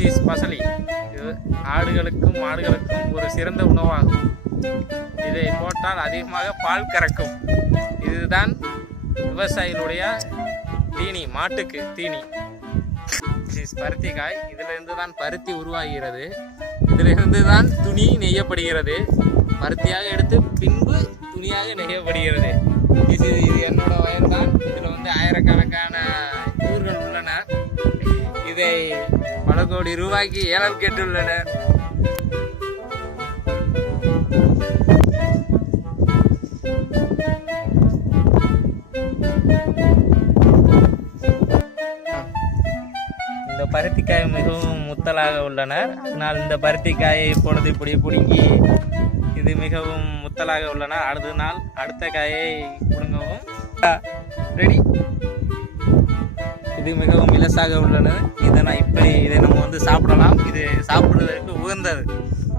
This is Pasali. இது ஆடுகளுக்கும் மாடுகளுக்கும் ஒரு சிறந்த உணவாகும். இதை போட்டால் அதிகமாக பால் கறக்கும். இதுதான் விவசாயிகளுடைய தீனி, மாட்டுக்கு தீனி. பருத்திக்காய். இதிலிருந்து தான் பருத்தி உருவாகிறது. இதிலிருந்து தான் துணி நெய்யப்படுகிறது. பருத்தியாக எடுத்து பின்பு துணியாக நெய்யப்படுகிறது. இது என்னோட வயல் தான். இதில் வந்து ஆயிரக்கணக்கான ஊர்கள் உள்ளன. இதை பல கோடி ரூபாய்க்கு ஏலம் கேட்டுள்ளனர். இந்த பருத்திக்காய் மிகவும் முத்தலாக உள்ளனர். அதனால் இந்த பருத்திக்காயை இப்பொழுது இப்படி பிடுங்கி இது மிகவும் முத்தலாக உள்ளனர். அடுத்த நாள் அடுத்த காயை பிடுங்கவும் ரெடி. இது மிகவும் இலசாக உள்ளனர். இதை நம்ம வந்து சாப்பிடலாம். இது சாப்பிடுவதற்கு உகந்தது.